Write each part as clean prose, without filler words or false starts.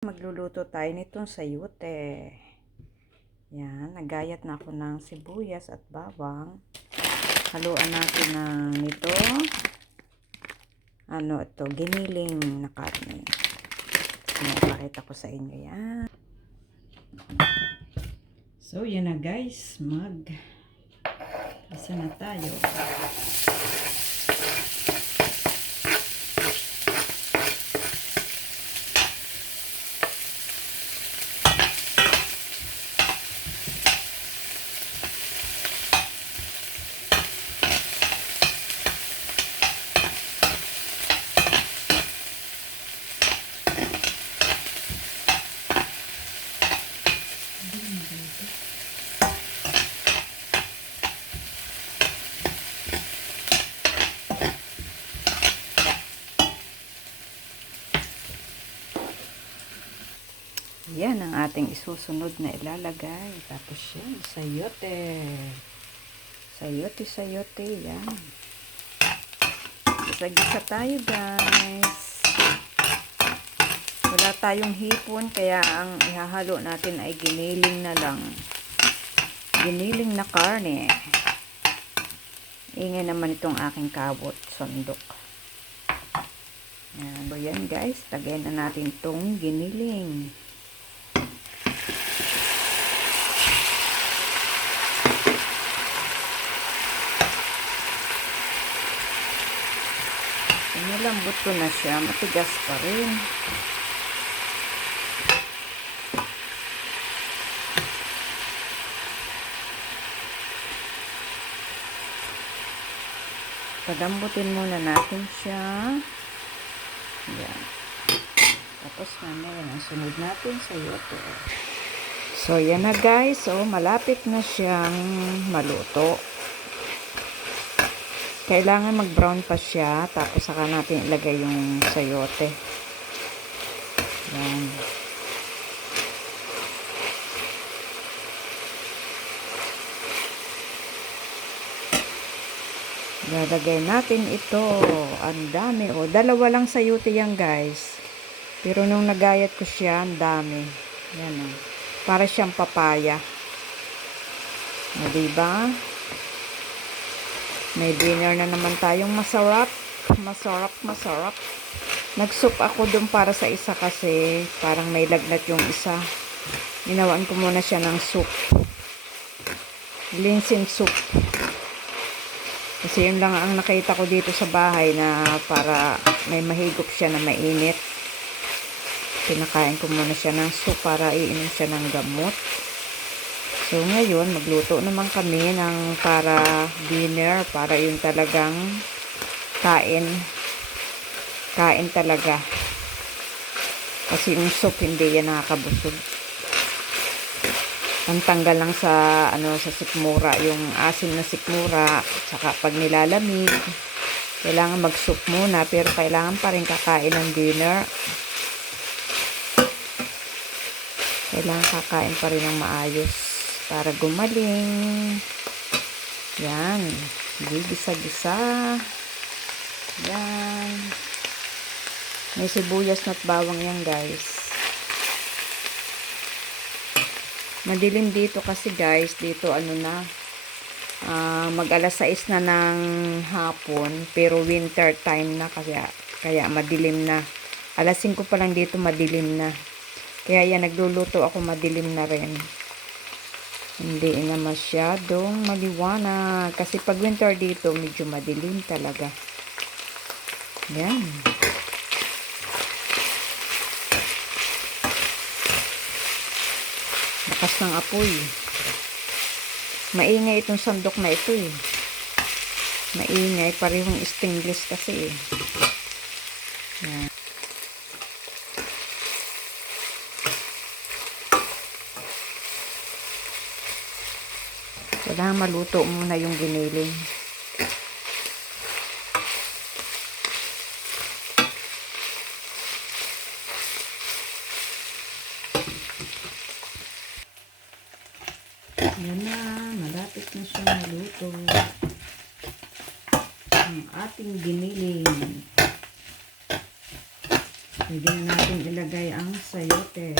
Magluluto tayo nitong sayote. Yan, nagayat na ako ng sibuyas at bawang. Haluan natin ng ito. Ito, giniling na karne. Pinapakita ko sa inyo yan. So, yan na guys. Isa na tayo. Yan ang ating isusunod na ilalagay. Tapos yan, sayote. Sayote. Yan. Gisa-gisa tayo guys. Wala tayong hipon, kaya ang ihahalo natin ay giniling na lang. Giniling na karne. Ingay naman itong aking kabot, sondok. Yan, so yan guys, lagyan na natin itong giniling. Nilambot ko na siya, matigas pa rin. Palambutin muna natin siya. Yan. Tapos mamaya ang sunod natin sayote. So yan na guys, so malapit na siyang maluto. Kailangan mag-brown pa siya, tapos saka natin ilagay yung sayote. Yan. Lalagay natin ito. Ang dami. O, dalawa lang sayote yan guys. Pero nung nagayat ko siya, ang dami. Yan o. Para siyang papaya. O, diba? May dinner na naman tayong masarap. Masarap. Nag-soup ako dun para sa isa kasi parang may lagnat yung isa. Ginawaan ko muna siya ng soup. Linsin soup. Kasi yun lang ang nakita ko dito sa bahay na para may mahigop siya na mainit. Pinakain ko muna siya ng soup para iinom siya ng gamot. So, ngayon, magluto naman kami ng para dinner, para yung talagang kain talaga. Kasi yung soup, hindi yan nakakabusog. Ang tanggal lang sa, sa sikmura, yung asim na sikmura, saka pag nilalamig, kailangan mag-soup muna, pero kailangan pa rin kakain ng dinner. Kailangan kakain pa rin ng maayos. Para gumaling. Yan. Gisa-gisa. Yan. May sibuyas na't bawang yan guys. Madilim dito kasi guys. Dito mag alas 6 na ng hapon. Pero winter time na kaya madilim na. Alas 5 pa lang dito madilim na. Kaya yan nagluluto ako madilim na rin. Hindi na masyadong maliwanag. Kasi pag winter dito, medyo madilim talaga. Yan. Lakas ng apoy. Maingay itong sandok na ito eh. Maingay. Parehong stainless kasi eh. Yan. Kailangan maluto muna yung giniling. Yan na, malapit na siya maluto. Ang ating giniling. Pwede na natin ilagay ang sayote.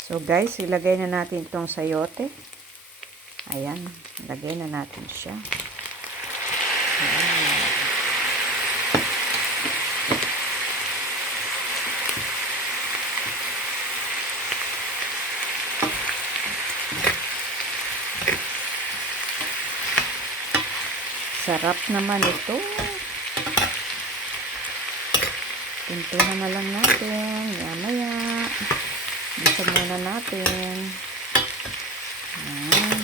So guys, ilagay na natin itong sayote. Ayan, ilagay na natin siya. Ayan. Sarap naman ito. Pintuhan na lang natin. Maya-maya. Bisa muna natin. Ayan.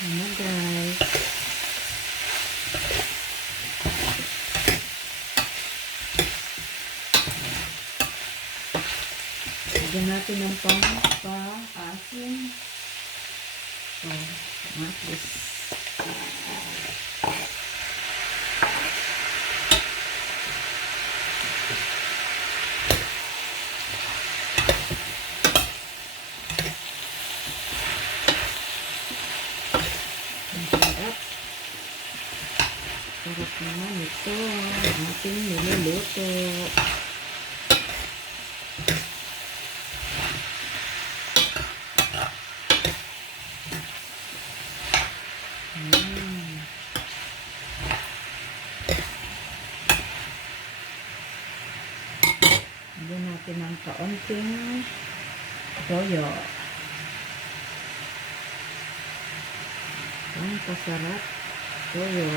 Ayan guys. Lagyan natin ng pang-asin. So, kamatis. Sarap naman ito ang ating niluluto. Lagyan natin ng kaunting toyo. Ang kasarap toyo.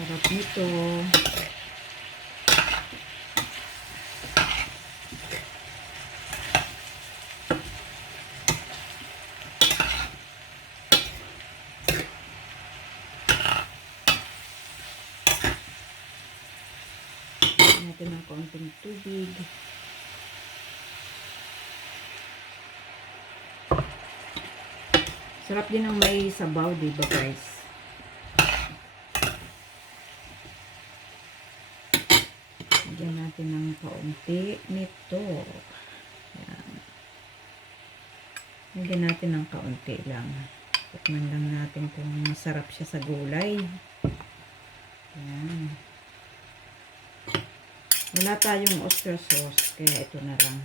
Sarap nito. Natin ng konting tubig. Sarap din ang may sabaw, diba guys? Lagyan natin ng kaunti nito. Yan. Lagyan natin ng kaunti lang. Tikman lang natin kung masarap siya sa gulay. Yan. Wala tayong oyster sauce, kaya ito na lang.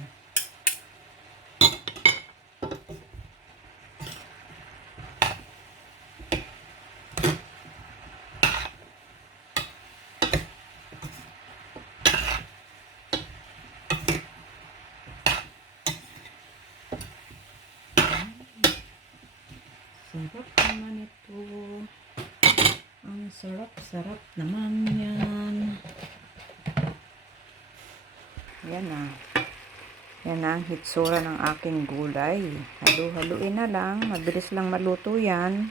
Sarap naman ito. Ang sarap-sarap naman yan. Yan na. Yan na ang hitsura ng aking gulay. Halu-haluin na lang. Mabilis lang maluto yan.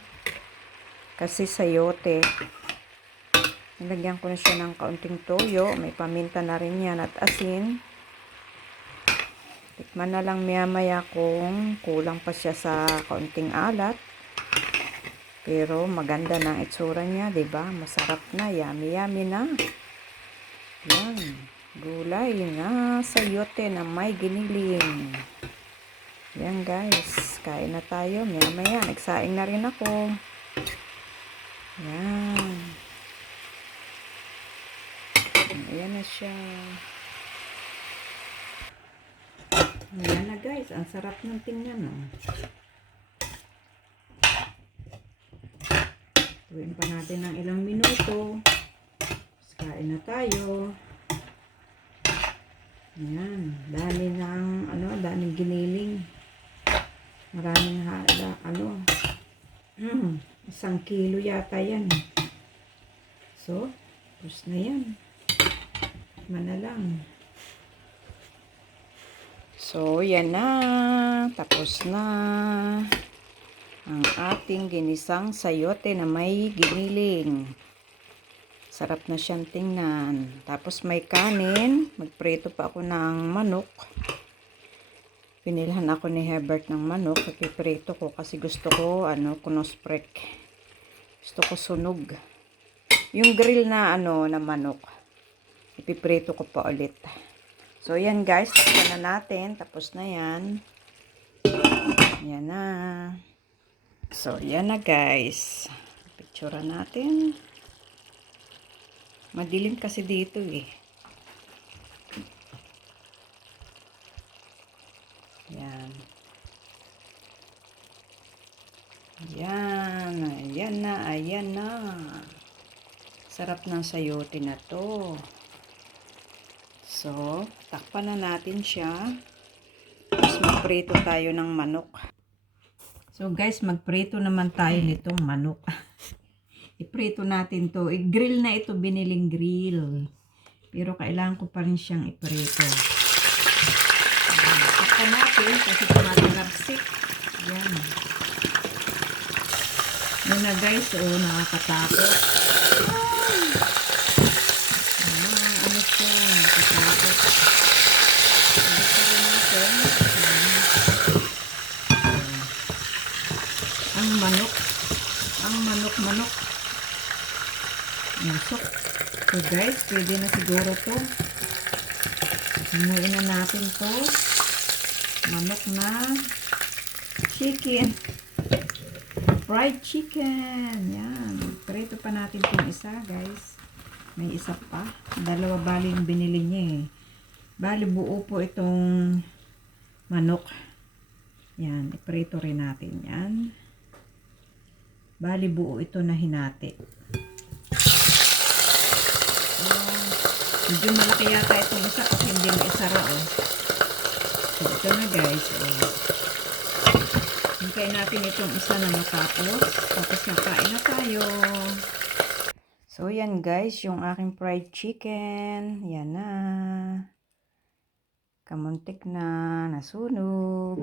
Kasi sayote. Nilagyan ko na siya ng kaunting toyo. May paminta na rin yan at asin. Tikman na lang maya-maya kung kulang pa siya sa kaunting alat. Pero maganda na ang itsura niya, 'di ba? Masarap na, yummy na. Yan, gulay na sayote na may giniling. Yan guys, kain na tayo. Maya-maya, nagsaing na rin ako. Yan. Ayan na siya. Ayan na guys, ang sarap ng tingnan, no? Tuwin pa natin ng ilang minuto. Kain na tayo. Ayan, dami ng daming giniling. Maraming isang kilo yata yan. So, tapos na yan. Tikman na lang. So, yan na. Tapos na ang ating ginisang sayote na may giniling. Sarap na siyang tingnan. Tapos may kanin. Magprito pa ako ng manok. Pinilhan ako ni Herbert ng manok. Ipiprito ko kasi gusto ko, kunosprek. Gusto ko sunog. Yung grill na, na manok. Ipiprito ko pa ulit. So, yan guys. Takpan na natin. Tapos na yan. Yan na. So, yan na guys. Picture natin. Madilim kasi dito eh. Yan. Yan. Ayan na. Ayan na. Sarap ng sayote na to. So, takpan na natin siya. Tapos magprito tayo ng manok. So guys, magprito naman tayo nitong manok. Iprito natin to. I-grill na ito, biniling grill. Pero kailangan ko pa rin siyang iprito. Takpan natin kasi tumatalabsik. Yan. Yan na guys, nakakatakot. Ano siya, nakakatakot. Ang manok. Musok. So guys, pwede na siguro to. Hinuin na natin to. Manok na chicken. Fried chicken. Yan. Prito pa natin itong isa, guys. May isa pa. Dalawa bali yung binili niya eh. Bali buo po itong manok. Yan. Iprito rin natin yan. Bali buo ito na hinati. Medyo malaki yata itong isa kasi hindi mo isara So ito na guys. Hintayin natin itong isa na matapos. Tapos nakain na tayo. So yan guys, yung aking fried chicken. Yan na. Kamuntik na. Nasunog.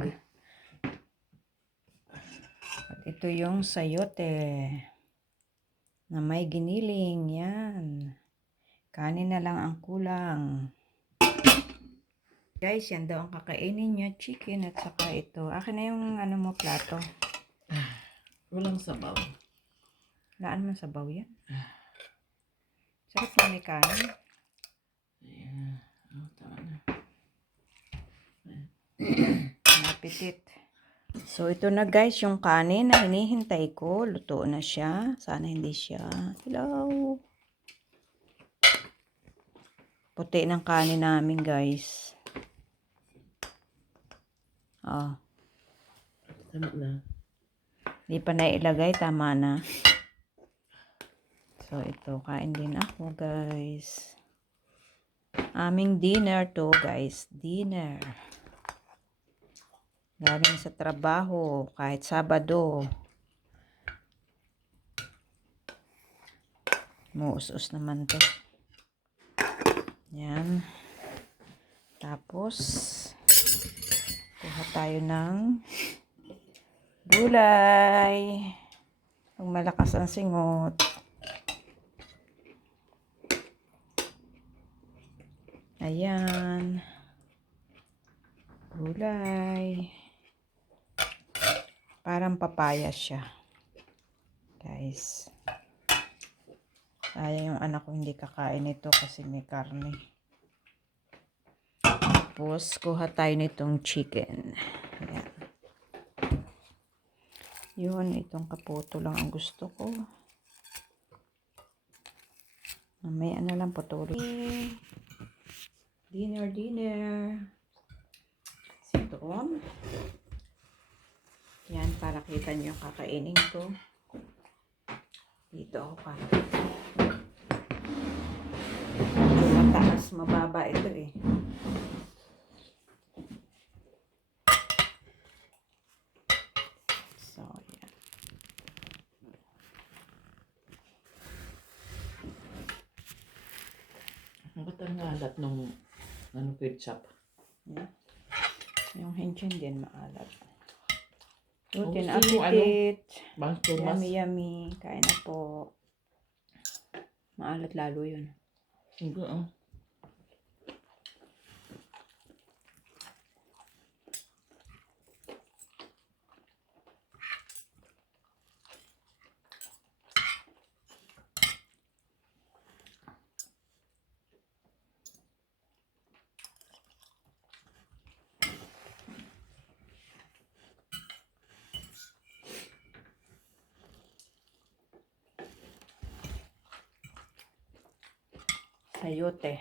At ito yung sayote na may giniling. Yan. Kanin na lang ang kulang. Guys, yan daw ang kakainin niya. Chicken at saka ito. Akin na yung mo plato. Walang sabaw. Laan mo sabaw yan. Sarap na may kanin. Ayan. Tama na. Apetit. So, ito na guys, yung kanin na hinihintay ko. Luto na siya. Sana hindi siya. Hello. Puti ng kanin namin guys. Tama na. Hindi pa nailagay. Tama na. So, ito. Kain din ako guys. Aming dinner to guys. Dinner. Galing sa trabaho. Kahit Sabado. Muus-us naman to. Yan. Tapos, kuha tayo ng gulay. Pag malakas ang singot. Ayan. Gulay. Parang papaya siya. Guys. Sayang yung anak ko hindi kakain ito kasi may karne. Tapos, kuha tayo nitong chicken. Ayan. Yun, itong kaputo lang ang gusto ko. Mamaya na lang patuloy. Dinner. Sitoon. Yan, para kita nyo kakainin ko. Dito ako kakainin. Mataas, mababa ito eh. So, yan. Ang gata nga. alat nung ketchup. Yeah. Yung hinchin din maalat. Kung Gluten gusto yung appetit. Bang tumas. Yummy, yummy. Kain na po. Maalat lalo yun. Hindi, oh. Sayote.